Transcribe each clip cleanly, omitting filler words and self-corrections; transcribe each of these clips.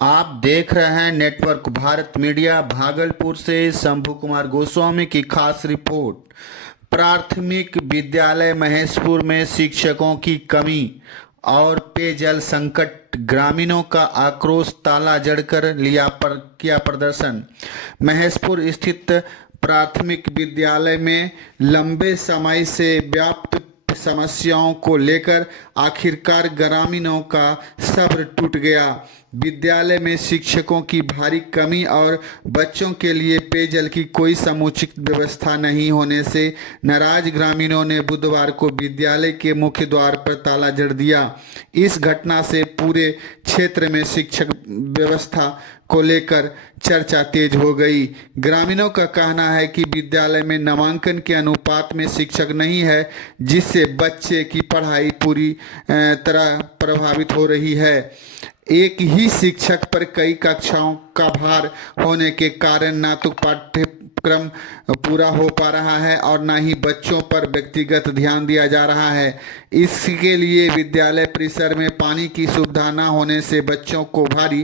आप देख रहे हैं नेटवर्क भारत मीडिया। भागलपुर से शंभू कुमार गोस्वामी की खास रिपोर्ट। प्राथमिक विद्यालय महेशपुर में शिक्षकों की कमी और पेयजल संकट, ग्रामीणों का आक्रोश, ताला जड़कर किया प्रदर्शन। महेशपुर स्थित प्राथमिक विद्यालय में लंबे समय से व्याप्त समस्याओं को लेकर आखिरकार ग्रामीणों का सब्र टूट गया। विद्यालय में शिक्षकों की भारी कमी और बच्चों के लिए पेयजल की कोई समुचित व्यवस्था नहीं होने से नाराज ग्रामीणों ने बुधवार को विद्यालय के मुख्य द्वार पर ताला जड़ दिया। इस घटना से पूरे क्षेत्र में शिक्षक व्यवस्था को लेकर चर्चा तेज हो गई। ग्रामीणों का कहना है कि विद्यालय में नामांकन के अनुपात में शिक्षक नहीं है, जिससे बच्चे की पढ़ाई पूरी तरह प्रभावित हो रही है। एक ही शिक्षक पर कई कक्षाओं का भार होने के कारण ना तो पाठ्यक्रम पूरा हो पा रहा है और ना ही बच्चों पर व्यक्तिगत ध्यान दिया जा रहा है। इसके लिए विद्यालय परिसर में पानी की सुविधा न होने से बच्चों को भारी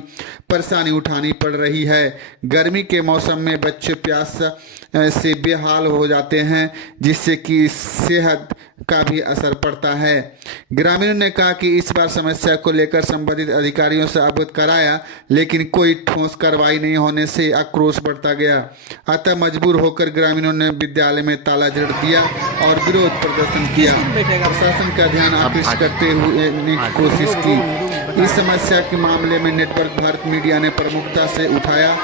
परेशानी उठानी पड़ रही है। गर्मी के मौसम में बच्चे प्यास से बेहाल हो जाते हैं, जिससे कि सेहत का भी असर पड़ता है। ग्रामीणों ने कहा कि इस बार समस्या को लेकर संबंधित अधिकारियों से अवगत कराया, लेकिन कोई ठोस कार्रवाई नहीं होने से आक्रोश बढ़ता गया। अतः मजबूर होकर ग्रामीणों ने विद्यालय में ताला जड़ दिया और विरोध प्रदर्शन किया। प्रशासन का ध्यान आकृष्ट करते हुए कोशिश की। इस समस्या के मामले में नेटवर्क भारत मीडिया ने प्रमुखता से उठाया।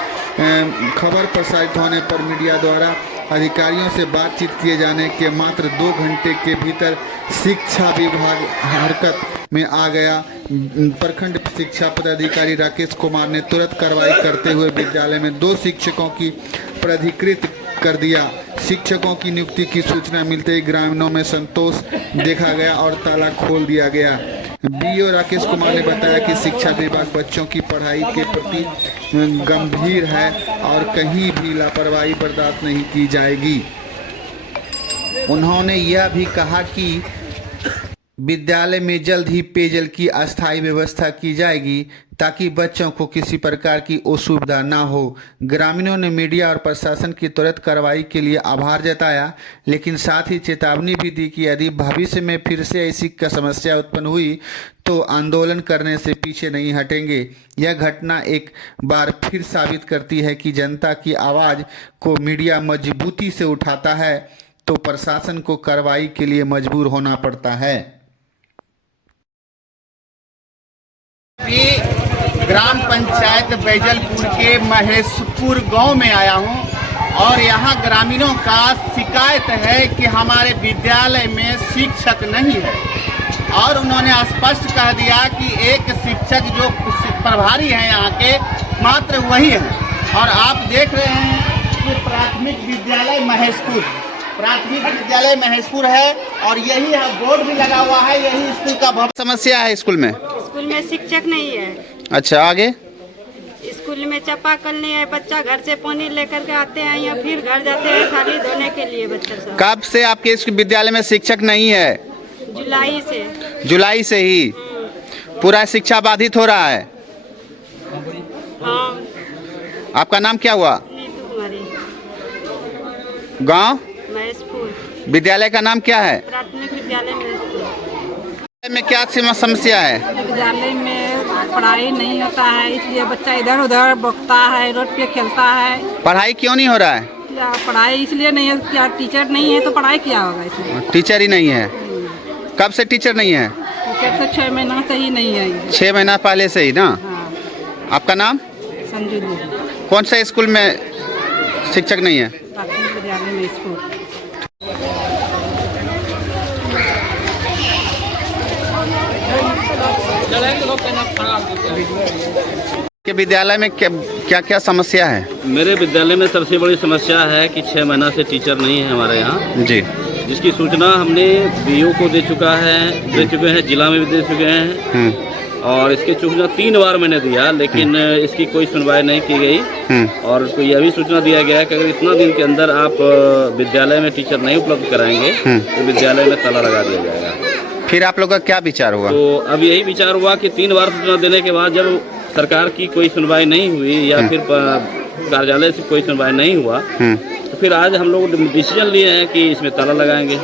खबर प्रसारित होने पर मीडिया द्वारा अधिकारियों से बातचीत किए जाने के मात्र 2 घंटे के भीतर शिक्षा विभाग हरकत में आ गया। प्रखंड शिक्षा पदाधिकारी राकेश कुमार ने तुरंत कार्रवाई करते हुए विद्यालय में 2 शिक्षकों की प्राधिकृत कर दिया। शिक्षकों की नियुक्ति की सूचना मिलते ही ग्रामीणों में संतोष देखा गया और ताला खोल दिया गया। बीओ राकेश कुमार ने बताया कि शिक्षा विभाग बच्चों की पढ़ाई के प्रति गंभीर है और कहीं भी लापरवाही बर्दाश्त नहीं की जाएगी। उन्होंने यह भी कहा कि विद्यालय में जल्द ही पेयजल की अस्थायी व्यवस्था की जाएगी ताकि बच्चों को किसी प्रकार की असुविधा न हो। ग्रामीणों ने मीडिया और प्रशासन की त्वरित कार्रवाई के लिए आभार जताया, लेकिन साथ ही चेतावनी भी दी कि यदि भविष्य में फिर से ऐसी समस्या उत्पन्न हुई तो आंदोलन करने से पीछे नहीं हटेंगे। यह घटना एक बार फिर साबित करती है कि जनता की आवाज़ को मीडिया मजबूती से उठाता है तो प्रशासन को कार्रवाई के लिए मजबूर होना पड़ता है। ग्राम पंचायत बैजलपुर के महेशपुर गांव में आया हूं और यहां ग्रामीणों का शिकायत है कि हमारे विद्यालय में शिक्षक नहीं है और उन्होंने स्पष्ट कह दिया कि एक शिक्षक जो प्रभारी हैं यहाँ के मात्र वही है। और आप देख रहे हैं कि प्राथमिक विद्यालय महेशपुर है और यही बोर्ड भी लगा हुआ है, यही स्कूल का भवन। समस्या है स्कूल में शिक्षक नहीं है। अच्छा, आगे स्कूल में चापाकल नहीं है। बच्चा घर से पानी लेकर के आते हैं या फिर घर जाते हैं थाली धोने के लिए। बच्चा सब कब से आपके इस विद्यालय में शिक्षक नहीं है? जुलाई से ही पूरा शिक्षा बाधित हो रहा है। हाँ। आपका नाम क्या हुआ? नीतू कुमारी। गांव महेशपुर। विद्यालय का नाम क्या है? प्राथमिक विद्यालय महेशपुर में क्या समस्या है? विद्यालय में पढ़ाई नहीं होता है, इसलिए बच्चा इधर उधर बकता है, रोड पे खेलता है। पढ़ाई क्यों नहीं हो रहा है? पढ़ाई इसलिए नहीं है, क्या टीचर नहीं है तो पढ़ाई क्या होगा इसलिए। टीचर ही नहीं है। कब से टीचर नहीं है? टीचर तो 6 महीना से ही नहीं है। 6 महीना पहले से ही ना? हाँ। आपका नाम? संजू देवी। कौन सा स्कूल में शिक्षक नहीं है? प्राथमिक विद्यालय में स्कूल। के विद्यालय में क्या क्या समस्या है? मेरे विद्यालय में सबसे बड़ी समस्या है कि 6 महीना से टीचर नहीं है हमारे यहाँ जी, जिसकी सूचना हमने बीओ को दे चुके हैं, जिला में भी दे चुके हैं और इसकी सूचना 3 बार मैंने दिया, लेकिन इसकी कोई सुनवाई नहीं की गई। और तो यह भी सूचना दिया गया कि अगर इतना दिन के अंदर आप विद्यालय में टीचर नहीं उपलब्ध कराएंगे तो विद्यालय में ताला लगा दिया जाएगा। फिर आप लोग का क्या विचार हुआ? तो अब यही विचार हुआ कि 3 बार सूचना देने के बाद जब सरकार की कोई सुनवाई नहीं हुई या फिर कार्यालय से कोई सुनवाई नहीं हुआ, तो फिर आज हम लोग डिसीजन लिए हैं कि इसमें ताला लगाएंगे।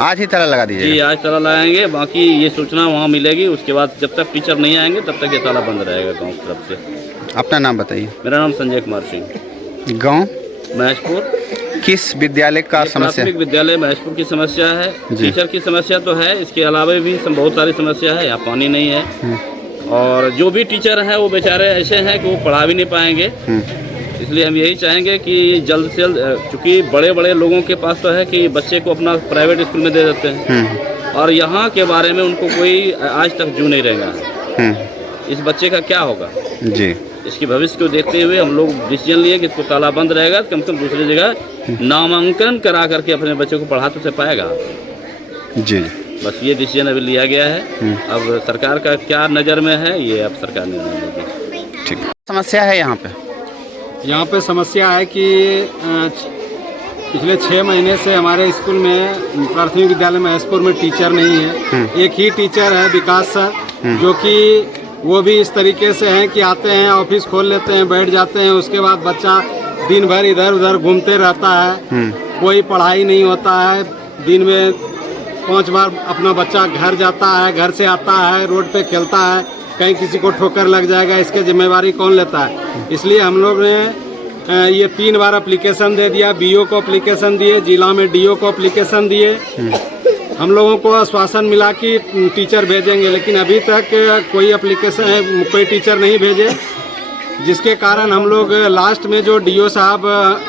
आज ही ताला लगा दीजिए? जी, आज ताला लगाएंगे। बाकी ये सूचना वहाँ मिलेगी, उसके बाद जब तक टीचर नहीं आएंगे तब तक ये ताला बंद रहेगा गाँव की तरफ से। अपना नाम बताइए। मेरा नाम संजय कुमार सिंह, गाँव महेशपुर। किस विद्यालय का समस्या? प्राथमिक विद्यालय महेशपुर की समस्या है। टीचर की समस्या तो है, इसके अलावा भी बहुत सारी समस्या है। यहाँ पानी नहीं है और जो भी टीचर हैं वो बेचारे ऐसे हैं कि वो पढ़ा भी नहीं पाएंगे। इसलिए हम यही चाहेंगे कि जल्द से जल्द, चूँकि बड़े बड़े लोगों के पास तो है कि बच्चे को अपना प्राइवेट स्कूल में दे देते हैं और यहाँ के बारे में उनको कोई आज तक जू नहीं रहेगा। इस बच्चे का क्या होगा जी, इसकी भविष्य को देखते हुए हम लोग डिसीजन लिए कि इसको ताला बंद रहेगा, कम से कम दूसरी जगह नामांकन करा करके अपने बच्चे को पढ़ा तो से पाएगा जी। बस ये डिसीजन अभी लिया गया है। अब सरकार का क्या नज़र में है ये अब सरकार निर्णय लेगी। ठीक। समस्या है यहाँ पे? यहाँ पे समस्या है कि पिछले 6 महीने से हमारे स्कूल में प्राथमिक विद्यालय महेशपुर में टीचर नहीं है। एक ही टीचर है, विकास सर, जो कि वो भी इस तरीके से हैं कि आते हैं, ऑफिस खोल लेते हैं, बैठ जाते हैं, उसके बाद बच्चा दिन भर इधर उधर घूमते रहता है। कोई पढ़ाई नहीं होता है। दिन में 5 बार अपना बच्चा घर जाता है, घर से आता है, रोड पे खेलता है, कहीं किसी को ठोकर लग जाएगा, इसकी जिम्मेवारी कौन लेता है? इसलिए हम लोग ने ये 3 बार एप्लीकेशन दे दिया, बीओ को एप्लीकेशन दिए, जिला में डीओ को एप्लीकेशन दिए। हम लोगों को आश्वासन मिला कि टीचर भेजेंगे, लेकिन अभी तक कोई एप्लीकेशन, कोई टीचर नहीं भेजे, जिसके कारण हम लोग लास्ट में जो डीओ साहब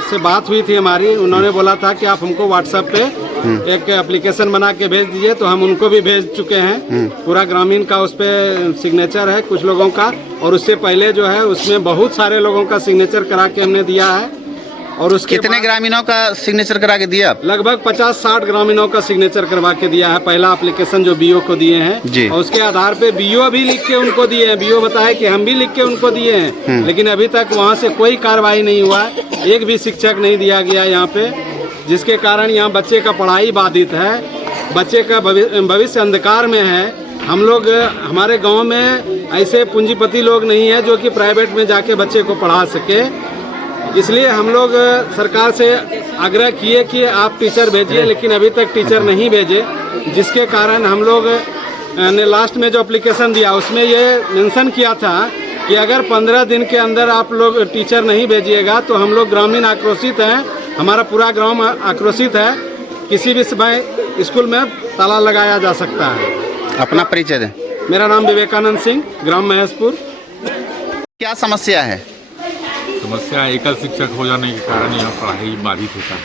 से बात हुई थी हमारी, उन्होंने बोला था कि आप हमको व्हाट्सएप पे एक एप्लीकेशन बना के भेज दीजिए, तो हम उनको भी भेज चुके हैं। पूरा ग्रामीण का उस पर सिग्नेचर है कुछ लोगों का, और उससे पहले जो है उसमें बहुत सारे लोगों का सिग्नेचर करा के हमने दिया है। और उसके कितने ग्रामीणों का सिग्नेचर करा के दिया? लगभग 50-60 ग्रामीणों का सिग्नेचर करवा के दिया है। पहला एप्लीकेशन जो बीओ को दिए हैं, और उसके आधार पे बीओ भी लिख के उनको दिए हैं। बीओ बताया कि हम भी लिख के उनको दिए हैं, लेकिन अभी तक वहाँ से कोई कार्रवाई नहीं हुआ है। एक भी शिक्षक नहीं दिया गया यहाँ पे, जिसके कारण यहाँ बच्चे का पढ़ाई बाधित है, बच्चे का भविष्य अंधकार में है। हम लोग, हमारे गाँव में ऐसे पूंजीपति लोग नहीं है जो कि प्राइवेट में जाके बच्चे को पढ़ा सके। इसलिए हम लोग सरकार से आग्रह किए कि आप टीचर भेजिए, लेकिन अभी तक टीचर नहीं भेजे, जिसके कारण हम लोग ने लास्ट में जो एप्लीकेशन दिया उसमें ये मेंशन किया था कि अगर 15 दिन के अंदर आप लोग टीचर नहीं भेजिएगा तो हम लोग ग्रामीण आक्रोशित हैं, हमारा पूरा गांव आक्रोशित है, किसी भी समय स्कूल में ताला लगाया जा सकता है। अपना परिचय दें। मेरा नाम विवेकानंद सिंह, ग्राम महेशपुर। क्या समस्या है? समस्या एकल शिक्षक हो जाने के कारण यहाँ पढ़ाई बाधित होता है।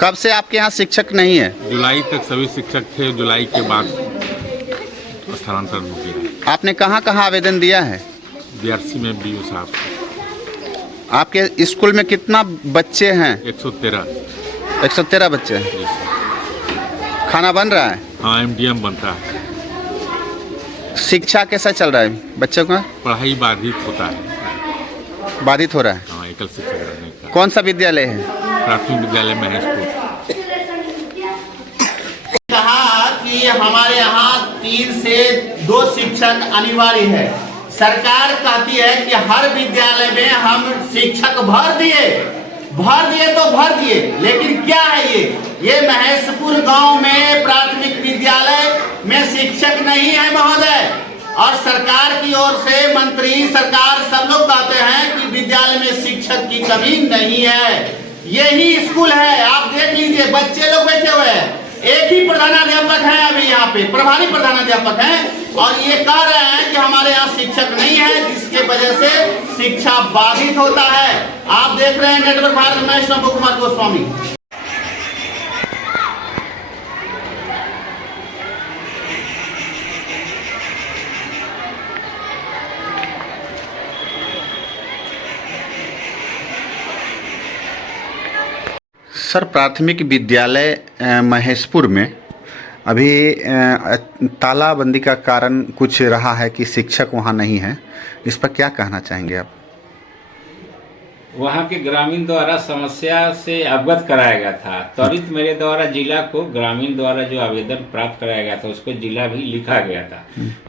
कब से आपके यहाँ शिक्षक नहीं है? जुलाई तक सभी शिक्षक थे, जुलाई के बाद स्थानांतरण हो गया। आपने कहाँ कहाँ आवेदन दिया है? DRC में बीओ साहब। आपके स्कूल में कितना बच्चे हैं? 113। 113 बच्चे हैं। जी सर। खाना बन रहा है? हाँ, MDM बनता है। शिक्षा कैसा चल रहा है बच्चों का? पढ़ाई बाधित होता है, बाधित हो रहा है। हाँ, एकल शिक्षक रहने का। कौन सा विद्यालय है? प्राथमिक विद्यालय महेशपुर। कहा कि हमारे यहाँ 3 से 2 शिक्षक अनिवार्य है। सरकार कहती है कि हर विद्यालय में हम शिक्षक भर दिए तो भर दिए, लेकिन क्या है ये महेशपुर गांव में प्राथमिक विद्यालय में शिक्षक नहीं है महोदय। और सरकार की ओर से मंत्री, सरकार सब लोग कहते हैं कि विद्यालय में शिक्षक की कमी नहीं है। यही स्कूल है, आप देख लीजिए, बच्चे लोग बैठे हुए हैं। एक ही प्रधानाध्यापक है अभी यहाँ पे, प्रभारी प्रधानाध्यापक हैं, और ये कह रहे हैं कि हमारे यहाँ शिक्षक नहीं है, जिसके वजह से शिक्षा बाधित होता है। आप देख रहे हैं नेटवर्क भारत में शंभू कुमार गोस्वामी। सर, प्राथमिक विद्यालय महेशपुर में अभी तालाबंदी का कारण कुछ रहा है कि शिक्षक वहाँ नहीं है, इस पर क्या कहना चाहेंगे आप? वहाँ के ग्रामीण द्वारा समस्या से अवगत कराया गया था। त्वरित मेरे द्वारा जिला को ग्रामीण द्वारा जो आवेदन प्राप्त कराया गया था उसको जिला भी लिखा गया था।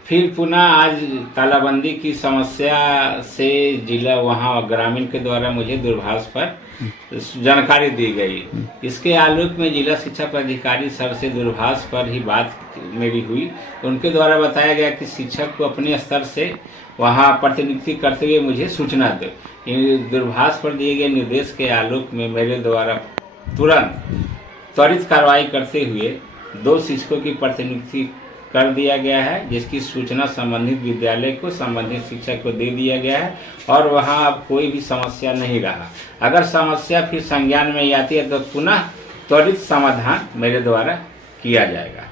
फिर पुनः आज तालाबंदी की समस्या से जिला वहाँ ग्रामीण के द्वारा मुझे दूरभाष पर जानकारी दी गई। इसके आलोक में जिला शिक्षा पदाधिकारी सर से दूरभाष पर ही बात मेरी हुई। उनके द्वारा बताया गया कि शिक्षक को अपने स्तर से वहाँ प्रतिनियुक्ति करते हुए मुझे सूचना दो। दूरभाष पर दिए गए निर्देश के आलोक में मेरे द्वारा तुरंत त्वरित कार्रवाई करते हुए 2 शिक्षकों की प्रतिनियुक्ति कर दिया गया है, जिसकी सूचना संबंधित विद्यालय को संबंधित शिक्षक को दे दिया गया है और वहाँ अब कोई भी समस्या नहीं रहा। अगर समस्या फिर संज्ञान में आती है तो पुनः त्वरित समाधान मेरे द्वारा किया जाएगा।